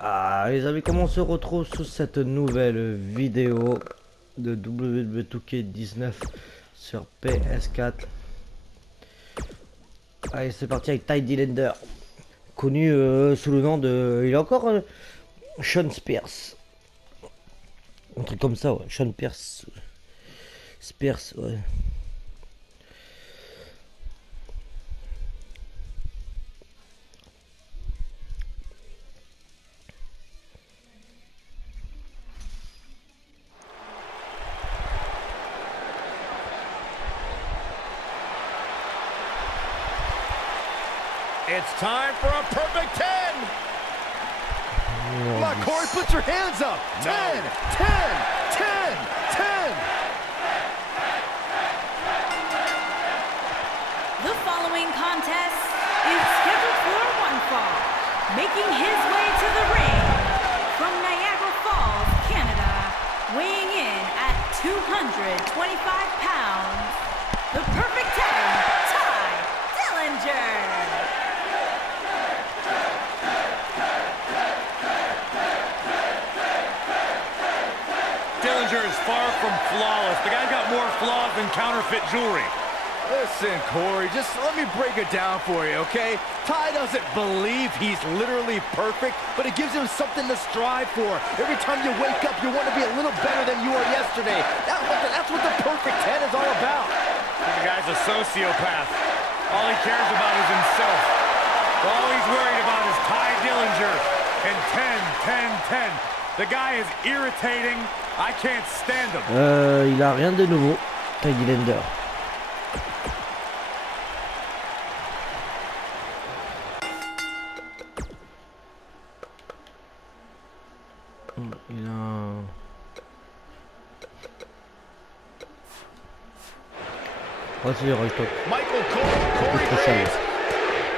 Ah les amis, comment on se retrouve sous cette nouvelle vidéo de WWE 2K19 sur PS4. Allez, c'est parti avec Dillinger, connu sous le nom de... Il est encore Sean Spears. Un truc comme ça, ouais. Sean Pierce. Spears, ouais. It's time for a perfect 10. Come on, Corey, put your hands up. 10, 10, 10, 10. The following contest is scheduled for one fall. Making his way to the ring from Niagara Falls, Canada, weighing in at 225 pounds, the perfect 10, Dillinger. Dillinger is far from flawless. The guy's got more flaws than counterfeit jewelry. Listen, Corey, just let me break it down for you, okay? Ty doesn't believe he's literally perfect, but it gives him something to strive for. Every time you wake up, you want to be a little better than you were yesterday. That's what the perfect 10 is all about. The guy's a sociopath. All he cares about is himself. All he's worried about is Ty Dillinger. And 10, 10, 10. The guy is irritating. I can't stand him. Il a rien de nouveau, Ty Dillinger. Il a... Voici le restock. Michael Cole, Corey Graves,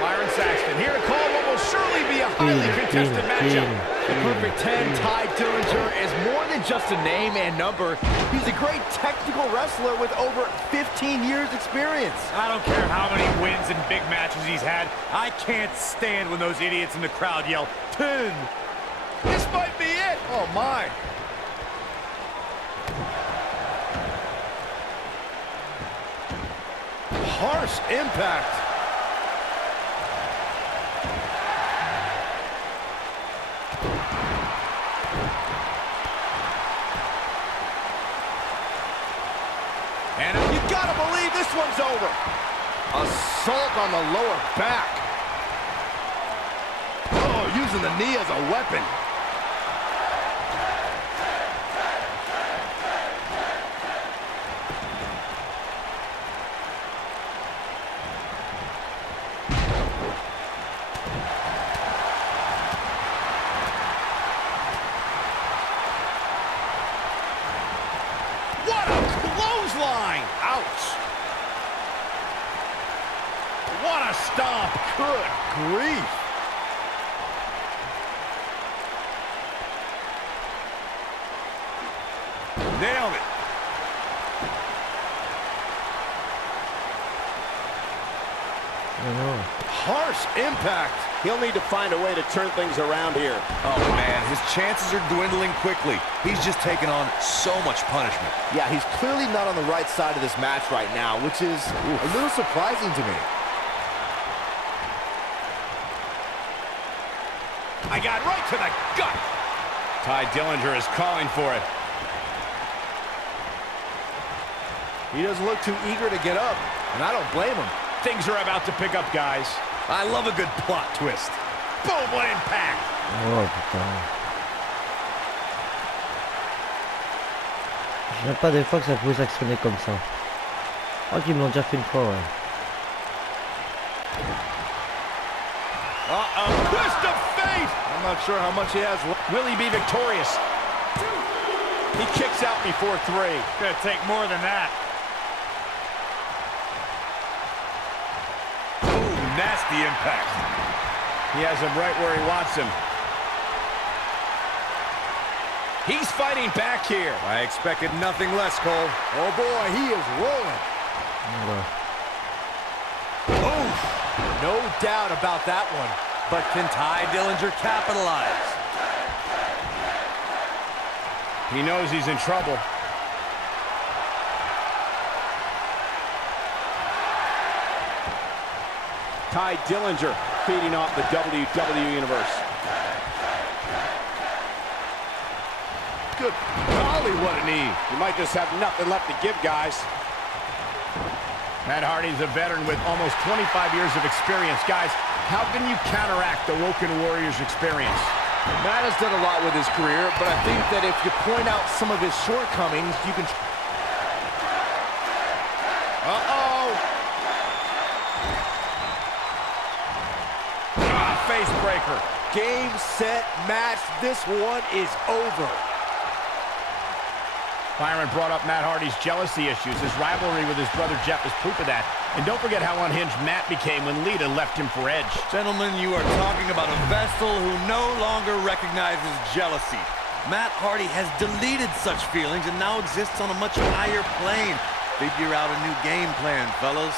Myron Saxton here to call what will surely be a highly contested matchup. The perfect 10, Ty Dillinger, is more than just a name and number. He's a great technical wrestler with over 15 years experience. I don't care how many wins and big matches he's had. I can't stand when those idiots in the crowd yell, 10. This might be it. Oh, my. Harsh impact. And you gotta believe this one's over. Assault on the lower back. Oh, using the knee as a weapon. What a clothesline! Ouch! What a stomp! Good grief! Nailed it! Harsh impact! He'll need to find a way to turn things around here. Oh, man, his chances are dwindling quickly. He's just taken on so much punishment. Yeah, he's clearly not on the right side of this match right now, which is a little surprising to me. I got right to the gut! Ty Dillinger is calling for it. He doesn't look too eager to get up, and I don't blame him. Things are about to pick up, guys. I love a good plot twist. Boom, what impact! Oh putain. Je n'aime pas des fois que ça pouvait s'actionner comme ça. Je crois qu'ils me l'ont déjà fait une fois, ouais. Uh-oh, twist of fate! I'm not sure how much he has left. Will he be victorious? He kicks out before 3. Gonna take more than that. Nasty impact. He has him right where he wants him. He's fighting back here. I expected nothing less, Cole. Oh boy, he is rolling. Oof. No doubt about that one. But can Ty Dillinger capitalize? He knows he's in trouble. Ty Dillinger feeding off the WWE Universe. Good golly, what a knee. You might just have nothing left to give, guys. Matt Hardy's a veteran with almost 25 years of experience. Guys, how can you counteract the Woken Warriors' experience? Matt has done a lot with his career, but I think that if you point out some of his shortcomings, you can... Uh-oh! Face breaker. Game, set, match. This one is over. Byron brought up Matt Hardy's jealousy issues. His rivalry with his brother Jeff is proof of that. And don't forget how unhinged Matt became when Lita left him for Edge. Gentlemen, you are talking about a vessel who no longer recognizes jealousy. Matt Hardy has deleted such feelings and now exists on a much higher plane. Figure out a new game plan, fellas.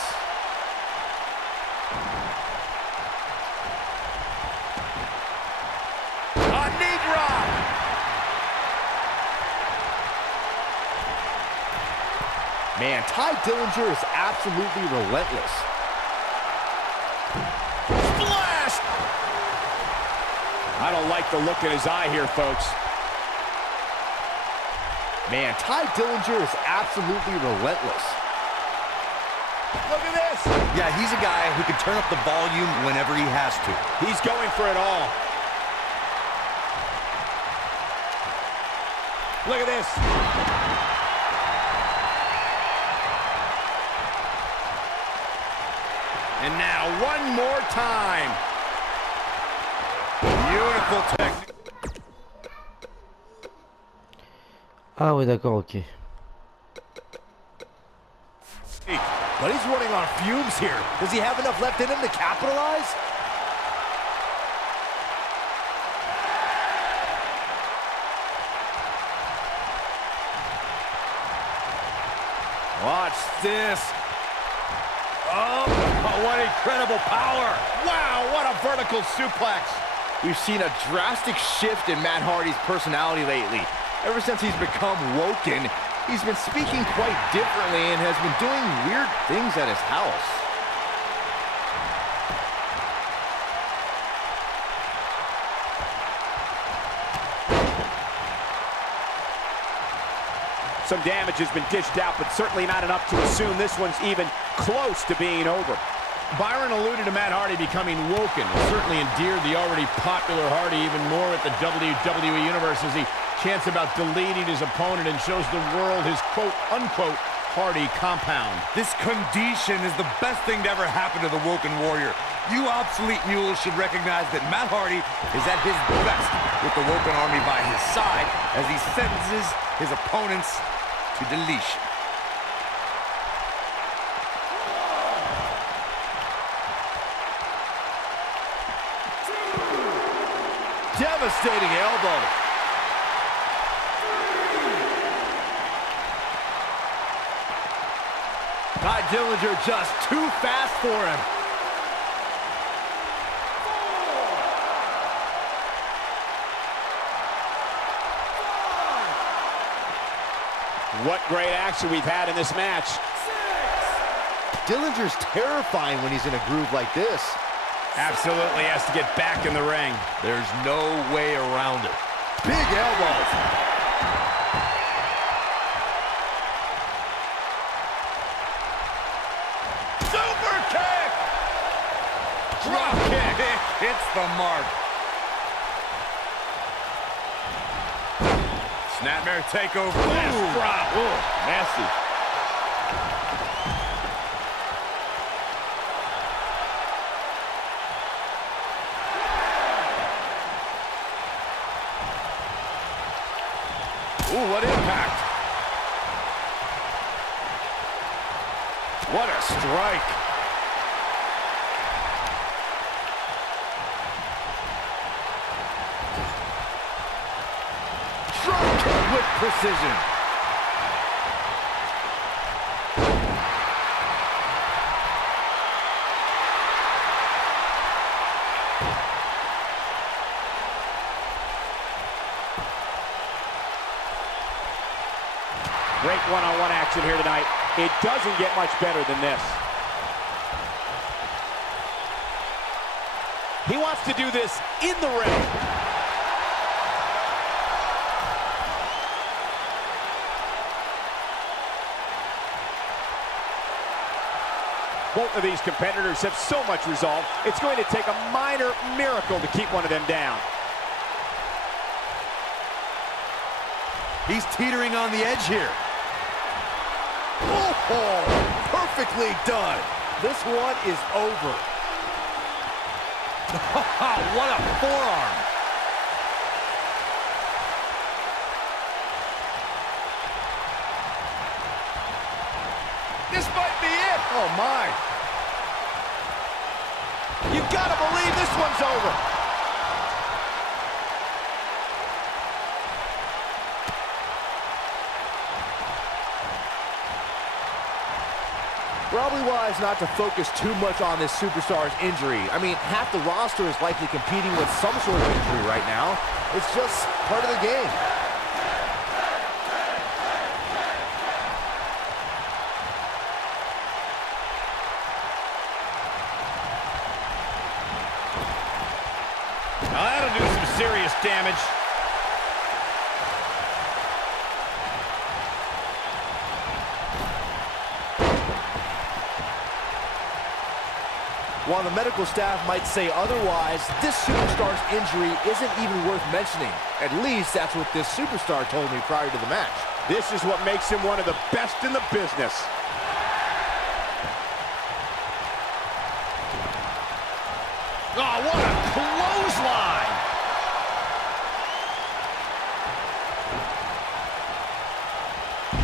A knee drop! Man, Ty Dillinger is absolutely relentless. Blast! I don't like the look in his eye here, folks. Man, Ty Dillinger is absolutely relentless. Look at this! Yeah, he's a guy who can turn up the volume whenever he has to. He's going for it all. Look at this. And now one more time. Beautiful technique. Ah ouais, d'accord, ok. But he's running on fumes here. Does he have enough left in him to capitalize? Watch this. Oh, what incredible power. Wow, what a vertical suplex. We've seen a drastic shift in Matt Hardy's personality lately. Ever since he's become woken, he's been speaking quite differently and has been doing weird things at his house. Some damage has been dished out, but certainly not enough to assume this one's even close to being over. Byron alluded to Matt Hardy becoming woken. It certainly endeared the already popular Hardy even more at the WWE Universe as he chants about deleting his opponent and shows the world his quote-unquote Hardy compound. This condition is the best thing to ever happen to the Woken Warrior. You obsolete mules should recognize that Matt Hardy is at his best with the Woken Army by his side as he sentences his opponents to deletion. Devastating elbow. Ty Dillinger just too fast for him. What great action we've had in this match. Dillinger's terrifying when he's in a groove like this. Absolutely has to get back in the ring. There's no way around it. Big elbows. Super kick! Drop kick! Hits the mark. Snapmare takeover. Ooh. Drop. Ooh, nasty. Ooh, what impact. What a strike. Drop kick with precision. Great one-on-one action here tonight. It doesn't get much better than this. He wants to do this in the ring. Both of these competitors have so much resolve, it's going to take a minor miracle to keep one of them down. He's teetering on the edge here. Oh, perfectly done. This one is over. What a forearm. This might be it. Oh, my. You've got to believe this one's over. Probably wise not to focus too much on this superstar's injury. I mean, half the roster is likely competing with some sort of injury right now. It's just part of the game. Now that'll do some serious damage. While the medical staff might say otherwise, this superstar's injury isn't even worth mentioning. At least that's what this superstar told me prior to the match. This is what makes him one of the best in the business. Oh, what a clothesline!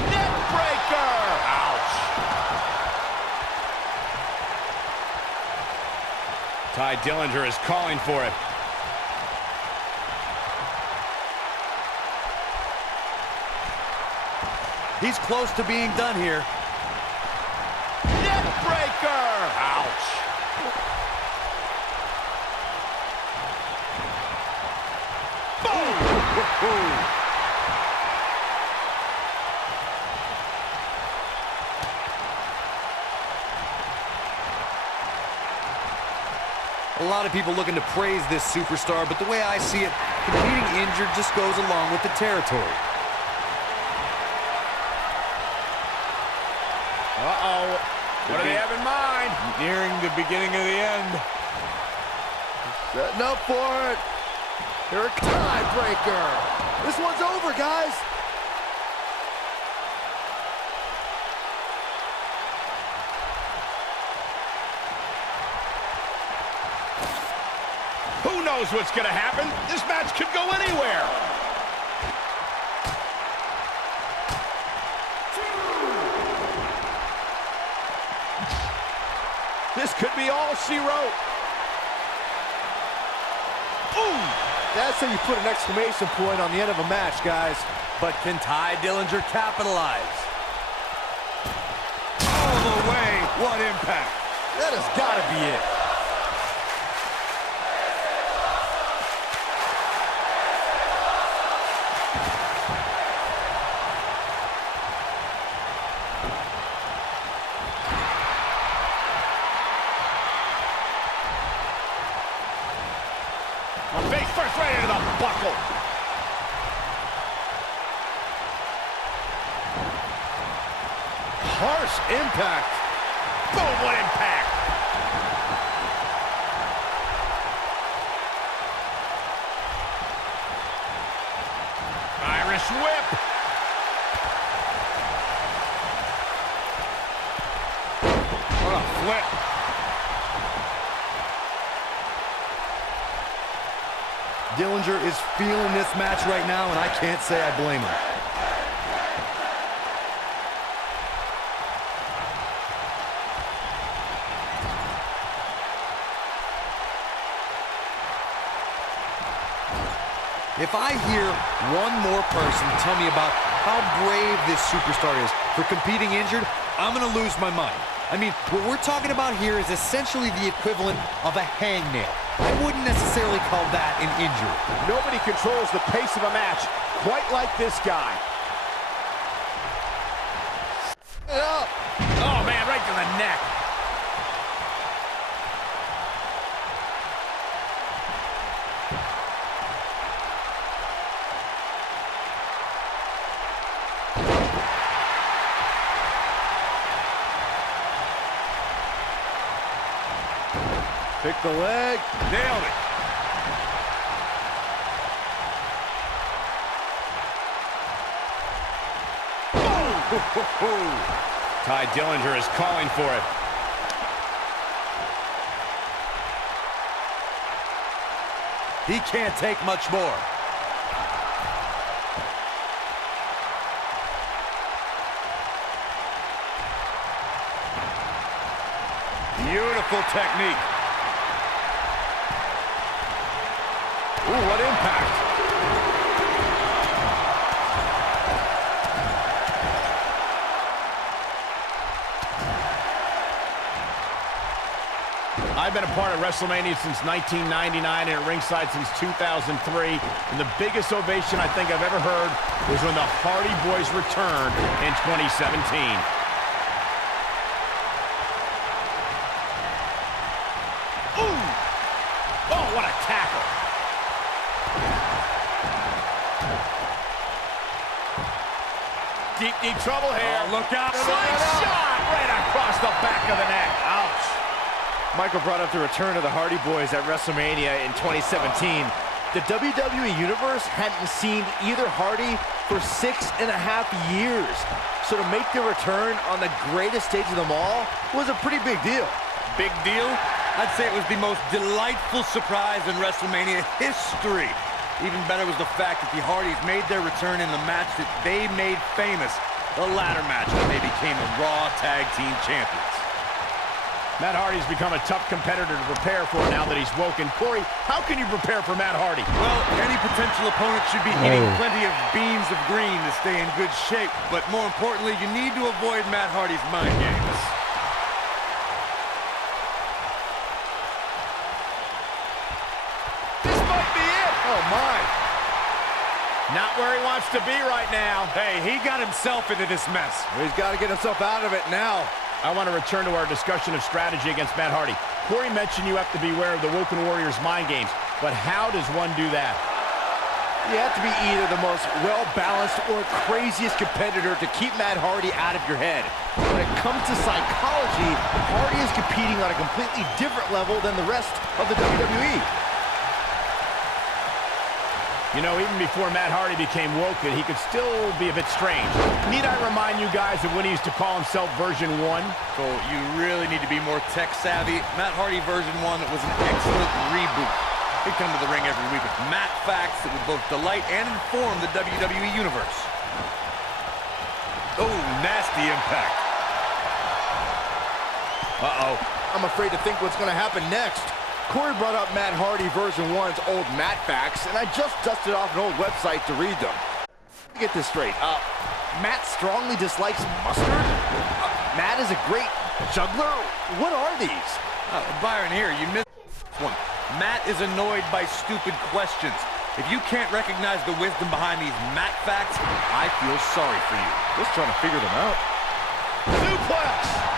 Neck breaker! Ouch! Ty Dillinger is calling for it. He's close to being done here. Neck breaker! Ouch! Boom! A lot of people looking to praise this superstar, but the way I see it, competing injured just goes along with the territory. Uh-oh. What do they have in mind? Nearing the beginning of the end. Setting up for it. Here a tiebreaker. This one's over, guys. Who knows what's going to happen? This match could go anywhere. This could be all she wrote. Ooh! That's how you put an exclamation point on the end of a match, guys. But can Ty Dillinger capitalize? All the way. What impact. That has got to be it. Face first right into the buckle. Harsh impact. Boom, what impact. Irish whip. What a flip. Dillinger is feeling this match right now, and I can't say I blame him. If I hear one more person tell me about how brave this superstar is for competing injured, I'm going to lose my mind. I mean, what we're talking about here is essentially the equivalent of a hangnail. I wouldn't necessarily call that an injury. Nobody controls the pace of a match quite like this guy. Oh, man, right to the neck. Pick the leg. Nailed it. Ty Dillinger is calling for it. He can't take much more. Beautiful technique. Ooh, what impact. I've been a part of WrestleMania since 1999 and at ringside since 2003. And the biggest ovation I think I've ever heard was when the Hardy Boys returned in 2017. Ooh! Oh, what a tackle. Deep trouble here. Oh, look out. Slingshot right across the back of the neck. Ouch. Michael brought up the return of the Hardy Boys at WrestleMania in 2017. The WWE Universe hadn't seen either Hardy for 6.5 years. So to make their return on the greatest stage of them all was a pretty big deal. Big deal? I'd say it was the most delightful surprise in WrestleMania history. Even better was the fact that the Hardys made their return in the match that they made famous, the ladder match when they became the Raw Tag Team Champions. Matt Hardy's become a tough competitor to prepare for now that he's woken. Corey, how can you prepare for Matt Hardy? Well, any potential opponent should be eating plenty of beans of green to stay in good shape. But more importantly, you need to avoid Matt Hardy's mind games. This might be it. Oh, my. Not where he wants to be right now. Hey, he got himself into this mess. He's got to get himself out of it now. I want to return to our discussion of strategy against Matt Hardy. Corey mentioned you have to beware of the Woken Warriors' mind games, but how does one do that? You have to be either the most well-balanced or craziest competitor to keep Matt Hardy out of your head. When it comes to psychology, Hardy is competing on a completely different level than the rest of the WWE. You know, even before Matt Hardy became woken, he could still be a bit strange. Need I remind you guys of when he used to call himself version 1? So you really need to be more tech-savvy. Matt Hardy version 1 was an excellent reboot. He'd come to the ring every week with Matt facts that would both delight and inform the WWE Universe. Oh, nasty impact. Uh-oh. I'm afraid to think what's going to happen next. Corey brought up Matt Hardy version 1's old Matt facts, and I just dusted off an old website to read them. Get this straight. Matt strongly dislikes mustard? Matt is a great juggler? What are these? Byron, here, you missed one. Matt is annoyed by stupid questions. If you can't recognize the wisdom behind these Matt facts, I feel sorry for you. Just trying to figure them out. Suplex!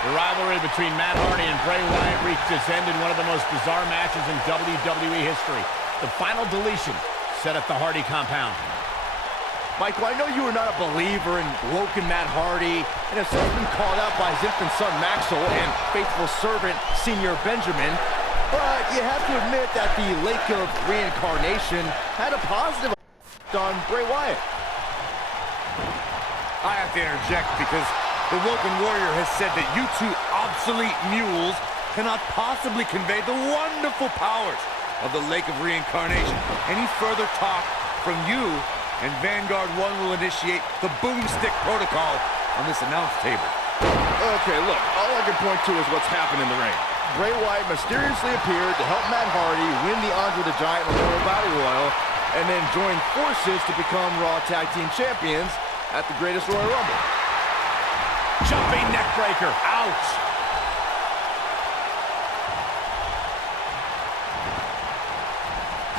The rivalry between Matt Hardy and Bray Wyatt reached its end in one of the most bizarre matches in WWE history. The final deletion set at the Hardy compound. Michael, I know you are not a believer in woken Matt Hardy, and have since been called out by his infant son Maxwell and faithful servant Senior Benjamin, but you have to admit that the Lake of Reincarnation had a positive effect on Bray Wyatt. I have to interject because the Woken Warrior has said that you two obsolete mules cannot possibly convey the wonderful powers of the Lake of Reincarnation. Any further talk from you, and Vanguard 1 will initiate the boomstick protocol on this announce table. Okay, look, all I can point to is what's happened in the ring. Bray Wyatt mysteriously appeared to help Matt Hardy win the Andre the Giant Memorial Battle Royal, and then join forces to become Raw Tag Team Champions at the Greatest Royal Rumble. Jumping neck breaker. Ouch.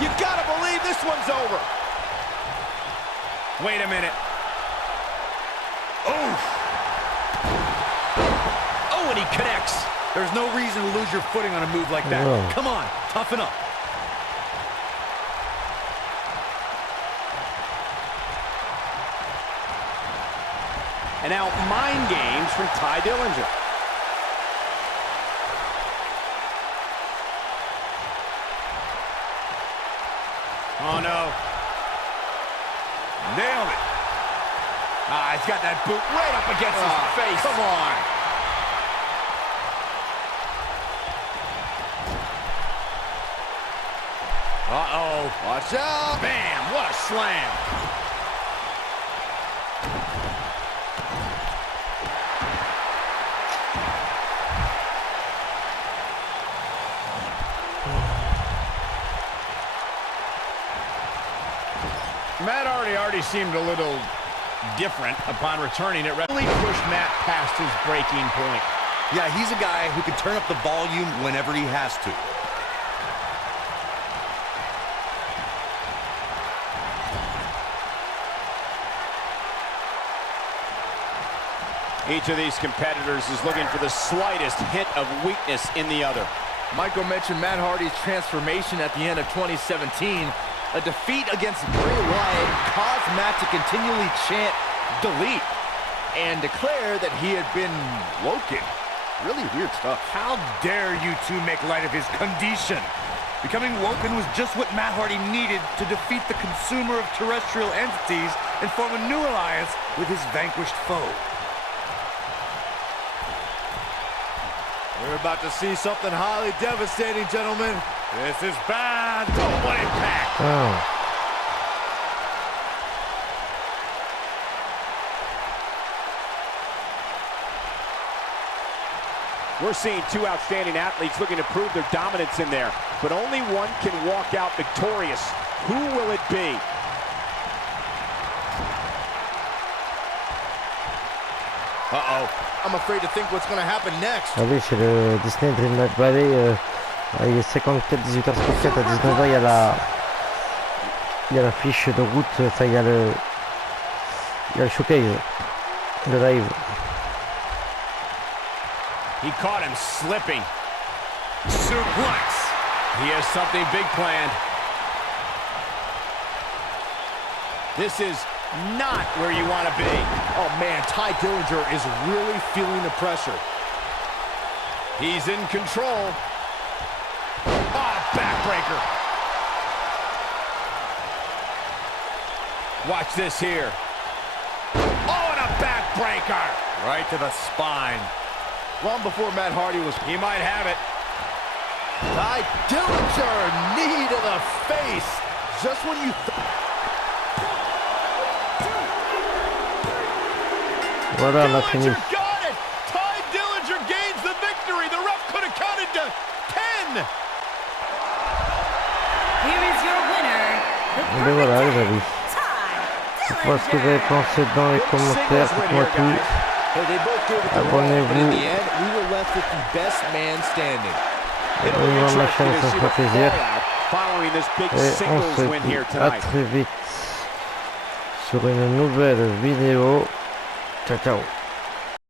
You gotta believe this one's over. Wait a minute. Oh! Oh, and he connects. There's no reason to lose your footing on a move like that. Oh. Come on, toughen up. And now mind games from Ty Dillinger. Oh, no. Nailed it. Ah, he's got that boot right up against his face. Come on. Uh-oh. Watch out. Bam, what a slam. Matt already seemed a little different upon returning. It really pushed Matt past his breaking point. Yeah, he's a guy who can turn up the volume whenever he has to. Each of these competitors is looking for the slightest hint of weakness in the other. Michael mentioned Matt Hardy's transformation at the end of 2017. A defeat against Bray Wyatt caused Matt to continually chant delete and declare that he had been woken. Really weird stuff. How dare you two make light of his condition? Becoming woken was just what Matt Hardy needed to defeat the consumer of terrestrial entities and form a new alliance with his vanquished foe. We're about to see something highly devastating, gentlemen. This is bad. Oh, what impact. Oh. We're seeing two outstanding athletes looking to prove their dominance in there, but only one can walk out victorious. Who will it be? Uh-oh. I'm afraid to think what's going to happen next. Ah oui, c'est le Disney Dreamlight Valley. Il est 54, 18h54 à 19h. Il y a la fiche de route. Enfin, il y a le showcase, le live. He caught him slipping. Suplex. He has something big planned. This is not where you want to be. Oh, man, Ty Dillinger is really feeling the pressure. He's in control. Oh, backbreaker. Watch this here. Oh, and a backbreaker. Right to the spine. Long before Matt Hardy was... He might have it. Ty Dillinger, knee to the face. Just when you... Voilà, on a fini. Got it! Ty Dillinger gains the victory. The ref could have counted to 10. Here is your winner, the Et bien voilà, les amis. Ty Dites-moi ce que vous avez pensé dans les commentaires. Dites-moi tout. Abonnez-vous. Abonnez-vous à ma chaîne, ça me fera plaisir. Et on se dit à très vite sur une nouvelle vidéo. Ciao, ciao.